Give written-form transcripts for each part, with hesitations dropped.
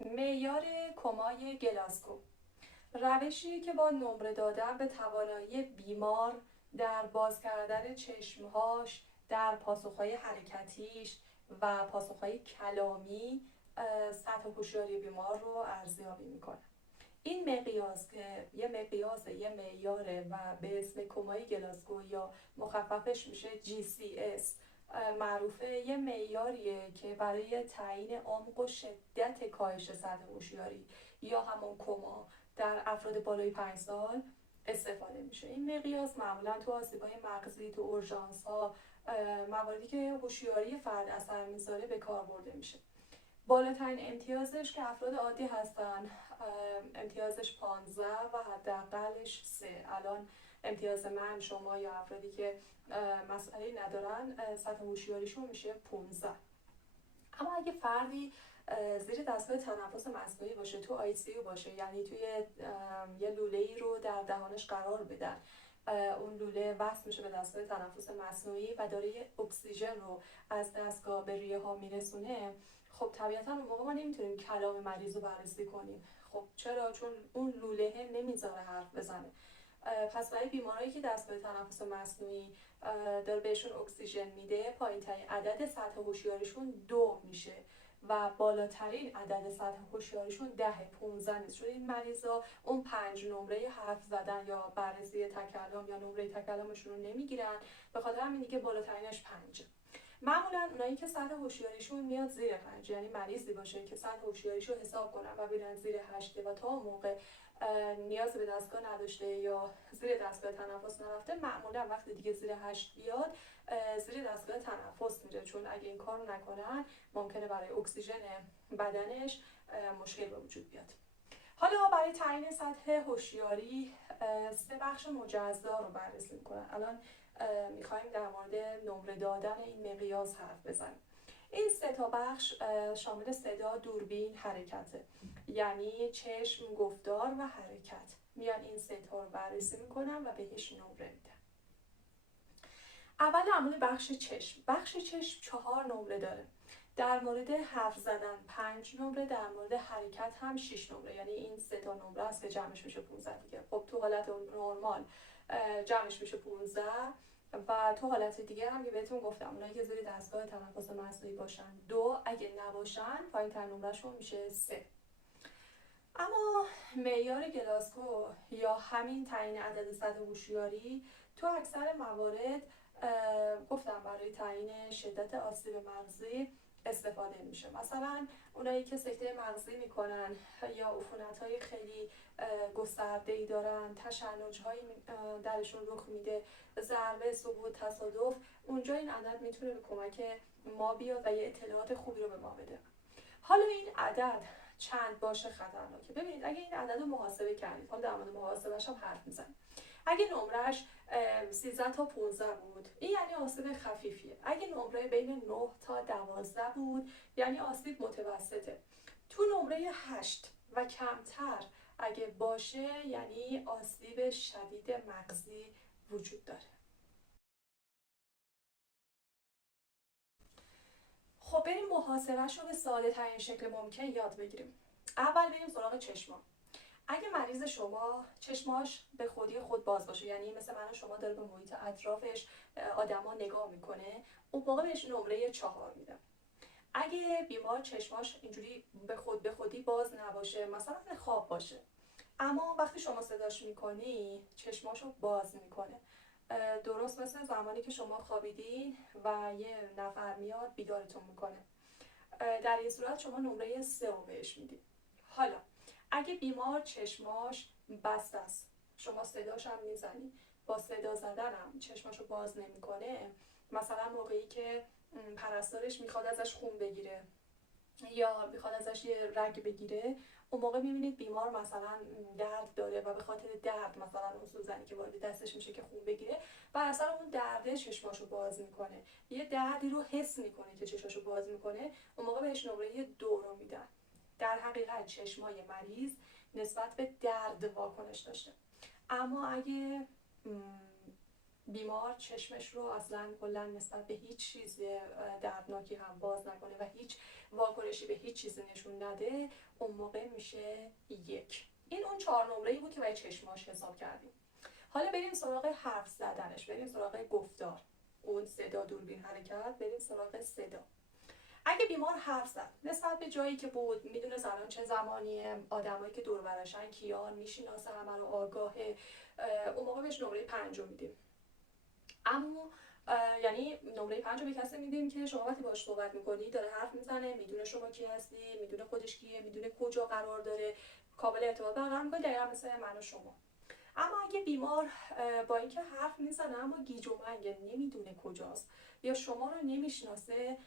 معیار کمای گلاسکو، روشی که با نمره دادن به توانایی بیمار در باز کردن چشمهاش، در پاسخهای حرکتیش و پاسخهای کلامی سطح هوشیاری بیمار رو ارزیابی میکنه. این مقیاس که یه معیاره و به اسم کمای گلاسکو یا مخففش میشه GCS معروفه، یه معیاریه که برای تعیین عمق و شدت کاهش سطح هوشیاری یا همون کما در افراد بالای 5 سال استفاده میشه. این مقیاس معمولا تو آسیب‌های مغزی، تو اورژانس‌ها، مواردی که هوشیاری فرد اثر میذاره به کار برده میشه. بالاترین امتیازش که افراد عادی هستن امتیازش 15 و حداقلش 3. الان امتیاز من، شما یا افرادی که مسئله ندارن سطح هوشیاریشون میشه 15. اما اگه فردی زیر دستگاه تنفس مصنوعی باشه، تو ICU باشه، یعنی توی یه لوله‌ای رو در دهانش قرار بدن، اون لوله وصل میشه به دستگاه تنفس مصنوعی و داره یه اکسیژن رو از دستگاه به ریه ها میرسونه، خب طبیعتا اون موقع ما نمیتونیم کلام مریض رو بررسی کنیم. خب چرا؟ چون اون لوله نمیذاره حرف بزنه. پس برای بیمارایی که دستگاه تنفس مصنوعی داره بهشون اکسیژن میده، پایین‌ترین عدد سطح هوشیاریشون 2 میشه و بالاترین عدد سطح هوشیاریشون 10-15 نیست، چون این مریضا اون 5 نمره حرف زدن یا بررسی تکلم یا نمره تکلمشون رو نمیگیرن، به خاطر همین دیگه بالاترینش 5. معمولا اونایی که سطح هوشیاریشون میاد زیر 5، یعنی مریضی باشه که سطح هوشیاریشو حساب کنن و ببینن زیر 8 و تا اون موقع نیاز به دستگاه نداشته یا زیر دستگاه تنفس نرفته، معمولا وقتی دیگه زیر 8 بیاد زیر دستگاه تنفس میره، چون اگه این کار نکنن ممکنه برای اکسیژن بدنش مشکل به وجود بیاد. حالا برای تعیین سطح هوشیاری 3 بخش مجزا رو بررسی میکنن. الان میخوایم در مورد نمره دادن این مقیاس حرف بزنیم. این 3 تا بخش شامل صدا، دوربین، حرکته، یعنی چشم، گفتار و حرکت. میان این 3 تا رو بررسی میکنن و بهش نمره میدن. اول در مورد بخش چشم. بخش چشم 4 نمره داره. در مورد حرف زدن 5 نمره، در مورد حرکت هم 6 نمره، یعنی این 3 تا نمره است که جمعش میشه 15 دیگه. خب تو حالت نرمال جمعش میشه 15 و تو حالت دیگه هم که بهتون گفتم اونایی که زیر دستگاه تنفس مصنوعی باشن 2، اگه نباشن پایین‌ترین نمرهشون میشه 3. اما معیار گلاسکو یا همین تعیین عدد سطح هوشیاری تو اکثر موارد گفتم برای تعیین شدت آسیب مغزی استفاده میشه. مثلا اونایی که سکته مغزی میکنن یا عفونت‌های خیلی گسترده‌ای دارن، تشنج‌هایی درشون رخ میده، ضربه، سقوط، تصادف، اونجا این عدد میتونه به کمک ما بیاد و یه اطلاعات خوبی رو به ما بده. حالا این عدد چند باشه خطرناکه. ببینید اگه این عدد رو محاسبه کردید، حالا در مورد محاسبه‌اش هم حرف میزنیم، اگه نمرش 13 تا 15 بود، این یعنی آسیب خفیفیه. اگه نمره بین 9 تا 12 بود، یعنی آسیب متوسطه. تو نمره 8 و کمتر اگه باشه، یعنی آسیب شدید مغزی وجود داره. خب بریم محاسبه‌ش رو به ساده ترین شکل ممکن یاد بگیریم. اول بریم سراغ چشما. اگه مریض شما چشماش به خودی خود باز باشه، یعنی مثل من و شما داره به محیط اطرافش آدما نگاه میکنه، اون موقع بهش نمره 4 میدم. اگه بیمار چشماش اینجوری به خودی باز نباشه، مثلا خواب باشه، اما وقتی شما صداش میکنی چشماشو باز میکنه، درست مثل زمانی که شما خوابیدین و یه نفر میاد بیدارتون میکنه، در این صورت شما نمره 3 رو بهش میدید. حالا اگه بیمار چشماش بسته است، شما صداش هم میزنی، با صدا زدن هم چشماشو باز نمیکنه، مثلا موقعی که پرستارش میخواد ازش خون بگیره یا میخواد ازش یه رگ بگیره، اون موقع میبینید بیمار مثلا درد داره و به خاطر درد مثلا اون سوزنی که وارد دستش میشه که خون بگیره، و اصلا اون درده چشماشو باز میکنه، یه دردی رو حس میکنه که چشماشو باز میکنه، اون موقع بهش نمره 2 رو میدن. در حقیقت چشمای مریض نسبت به درد واکنش داشته. اما اگه بیمار چشمش رو اصلا کلا نسبت به هیچ چیز دردناکی هم باز نکنه و هیچ واکنشی به هیچ چیزی نشون نده، اون موقع میشه 1. این اون 4 نمره‌ای بود که برای چشماش حساب کردیم. حالا بریم سراغ حرف زدنش، بریم سراغ گفتار، اون صدا، دوربین، حرکت. بریم سراغ صدا. اگه بیمار حرف زد نسبت به جایی که بود، میدونه الان چه زمانیه، آدمایی که دور و برشن کیان، میشناسه همه رو، آگاهه، اون موقع بهش نمره 5 میدیم. اما یعنی نمره 5 به کسی میدیم که شما وقتی باهاش صحبت میکنی داره حرف میزنه، میدونه شما کی هستی، میدونه خودش کیه، میدونه کجا قرار داره، کامل ارتباط برقرار میکنه، دقیقاً مثل من و شما. اما اگه بیمار با اینکه حرف میزنه اما گیج و منگه، نمیدونه کجاست یا شما رو نمیشناسه،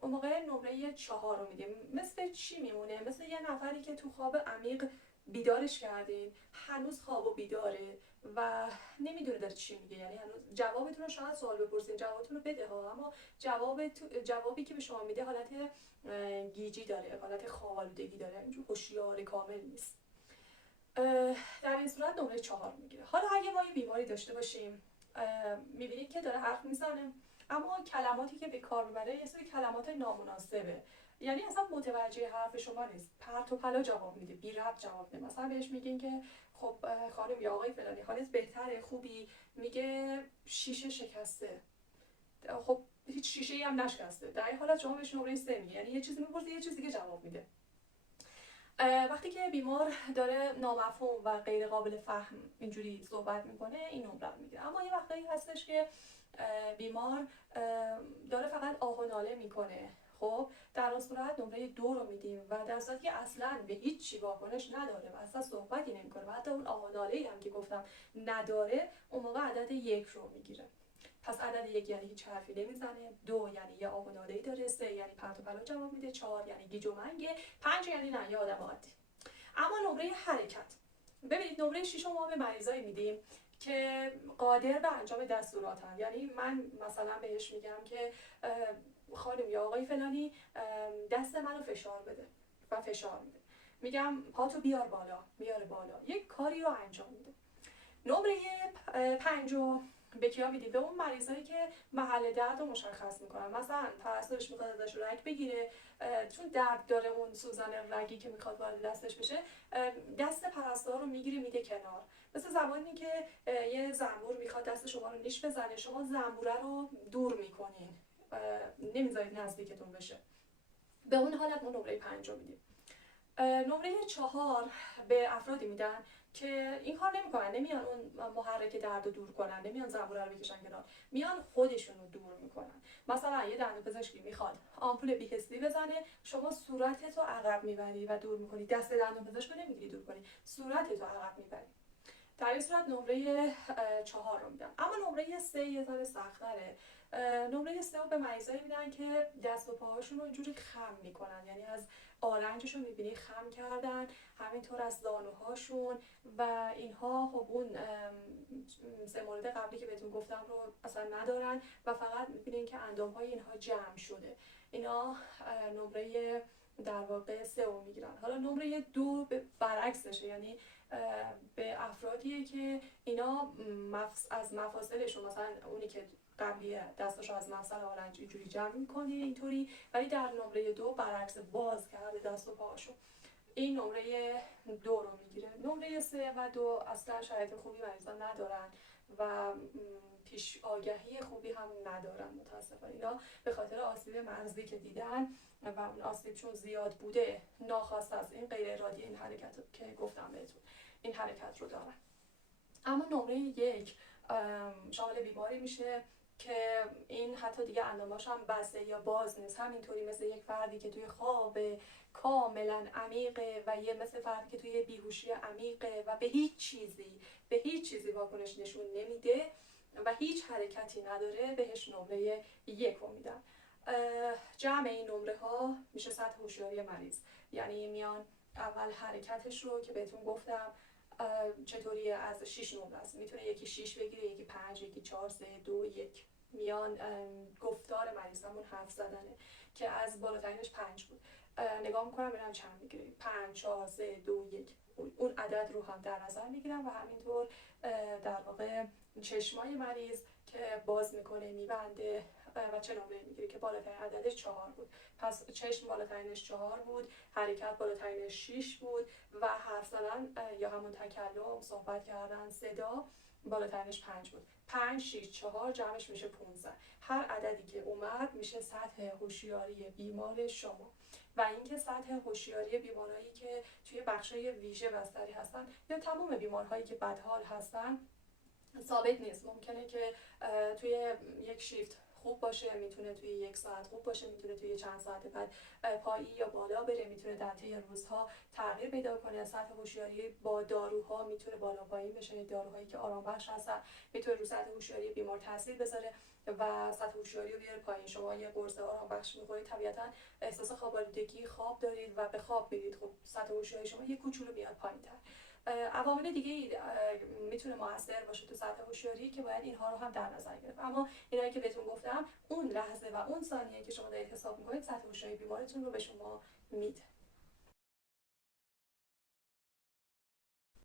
اون موقع نمره 4 رو میدیم. مثل چی میمونه؟ مثل یه نفری که تو خواب عمیق بیدارش کردین، هنوز خواب و بیداره و نمیدونه داره چی میگه. یعنی هنوز جوابتون رو، شاید سوال بپرسین جوابتون رو بده ها، اما جوابی که به شما میده حالت گیجی داره، حالت خواب‌آلودگی داره، اینجور هوشیار کامل نیست. در این صورت نمره 4 میگیره. حالا اگه ما یه بیماری داشته باشیم، میبینید که داره حرف میزنه اما کلماتی که به کار میبره یه سری کلمات نامناسبه، یعنی اصلا متوجه حرف شما نیست، پرت و پلا جواب میده، بی ربط جواب میده. مثلا بهش میگین که خب خانم یا آقای فلانی حالت بهتره، خوبی؟ میگه شیشه شکسته. خب هیچ شیشه‌ای هم نشکسته. در این حالت شما بهش نمره 3 میگی، یعنی یه چیزی میپرسه یه چیزی که جواب میده. وقتی که بیمار داره نامفهوم و غیر قابل فهم اینجوری صحبت میکنه، این نمره رو میگیره. اما یه وقتایی هستش که بیمار داره فقط آه و ناله میکنه، خب در اون صورت نمره 2 رو میدیم و در صورتی که اصلا به هیچ چی واکنش نداره و اصلا صحبتی نمیکنه و حتی اون آه و ناله‌ای هم که گفتم نداره، اون موقع عدد 1 رو میگیره. پس عدد 1 یعنی هیچ حرفی نمیزنه، 2 یعنی یه آه و ناله‌ای داره، 3 یعنی پرت و پلا جواب میده، 4 یعنی گیج و منگه، 5 یعنی نه یه آدم عادی. اما نمره حرکت، ببینید نمره 6 رو ما به مریضایی میدیم که قادر به انجام دستوراتن. یعنی من مثلا بهش میگم که خانم یا آقای فلانی دست منو فشار بده و فشار میده، میگم پاتو بیار بالا، میاره بالا، یک کاری رو انجام میده. نمره 5 به کیا میدیم؟ به اون مریضایی که محل درد رو مشخص میکنن. مثلا پرستارش میخواد ازش رگ بگیره، چون درد داره اون سوزن رگی که میخواد وارد دستش بشه، دست پرستار رو میگیره میده کنار. مثل زمانی که یه زنبور میخواد دست شما رو نیش بزنه، شما زنبوره رو دور میکنین، نمیذارید نزدیکتون بشه. به اون حالت ما نمره 5 میدیم. نمره 4 به افرادی میدن که این کار نمیکنن، نمیان اون محرک درد رو دور کنن، نمیان زنبوره رو بکشن کنار، میان خودشون رو دور میکنن. مثلا یه دندونپزشکی میخواد آمپول بی‌حسی بزنه، شما صورتت رو عقب میبری و دور میکنی، دست دندونپزشک رو نمیگیری دور کنی، صورتت رو عقب میبری. در این صورت نمره 4 رو میدن. اما نمره 3 یه ذره سخت‌تره. نمره 3 رو به مریضایی میدن که دست و پاهاشون رو اینجوری خم میکنن، یعنی از آرنجشون میبینی خم کردن، همینطور از زانوهاشون و اینها. خب اون 3 مورد قبلی که بهتون گفتم رو اصلا ندارن و فقط میبینین که اندامهای اینها جمع شده. اینا نمره در واقع 3 رو میگیرن. حالا نمره 2 برعکسشه، یعنی به افرادیه که اینا از مفاصلشون، مثلا اونی که قبلی دستاشو از مفصل آرنج اینجوری جمع میکنه اینطوری، ولی در نمره 2 برعکس، باز کرده دست و پاهاشو، این نمره 2 رو میگیره. نمره 3 و 2 اصلا شرایط خوبی مریضان ندارن و پیش آگهی خوبی هم ندارن متاسفانه. اینا به خاطر آسیب مغزی که دیدن و اون آسیب چون زیاد بوده، ناخواسته است، این غیر ارادی این حرکت که گفتم بهتون، این حرکت رو دارن. اما نمره 1 شامل بیماری میشه که این حتی دیگه انداماش هم بسته یا باز نیست، همینطوری مثل یک فردی که توی خواب کاملا عمیقه و یه مثل فردی که توی بیهوشی عمیقه و به هیچ چیزی واکنش نشون نمیده و هیچ حرکتی نداره، بهش نمره 1 رو میدن. جمع این نمره ها میشه سطح هوشیاری مریض. یعنی میان اول حرکتش رو که بهتون گفتم چطوری از 6 نمره است، میتونه یکی 6 بگیره، یکی 5، یکی 4، 3، 2، 1. میان گفتار مریض، همون حرف زدنه که از بالاترینش 5 بود. نگاه میکنم ببینم چند میگیریم، 5 4 3 2 1 اون عدد رو هم در نظر میگیرم و همینطور در واقع چشمای مریض که باز میکنه میبنده و چه نمره میگیره که بالاترین عددش 4 بود. پس چشم بالاترینش 4 بود، حرکت بالاترینش 6 بود و حرف زدن یا همون تکلم، صحبت کردن، صدا بالاترینش 5 بود. 5 6 4 جمعش میشه 15. هر عددی که اومد میشه سطح هوشیاری بیمار شما. و اینکه سطح هوشیاری بیمارایی که توی بخشای ویژه بستری هستن یا تمام بیمارهایی که بدحال هستن ثابت نیست. ممکنه که توی یک شیفت خوب باشه، میتونه توی 1 ساعت خوب باشه، میتونه توی چند ساعت بعد پایین یا بالا بره، میتونه در طی روزها تغییر پیدا کنه. سطح هوشیاری با داروها میتونه بالا پایین بشه، داروهایی که آرام بخش هستن میتونه رو سطح هوشیاری بیمار تاثیر بذاره و سطح هوشیاری رو بیاره پایین. شما یه قرص آرام بخش میخورید، طبیعتا احساس خوابالودگی، خواب دارید و به خواب میرید، خب سطح هوشیاری شما یه کوچولو میاد پایین‌تر. عوامل دیگه میتونه موثر باشه تو سطح هوشیاری که باید اینها رو هم در نظر گرفت. اما اینایی که بهتون گفتم اون لحظه و اون ثانیه که شما دارید حساب میکنید سطح هوشیاری بیمارتون رو به شما میده.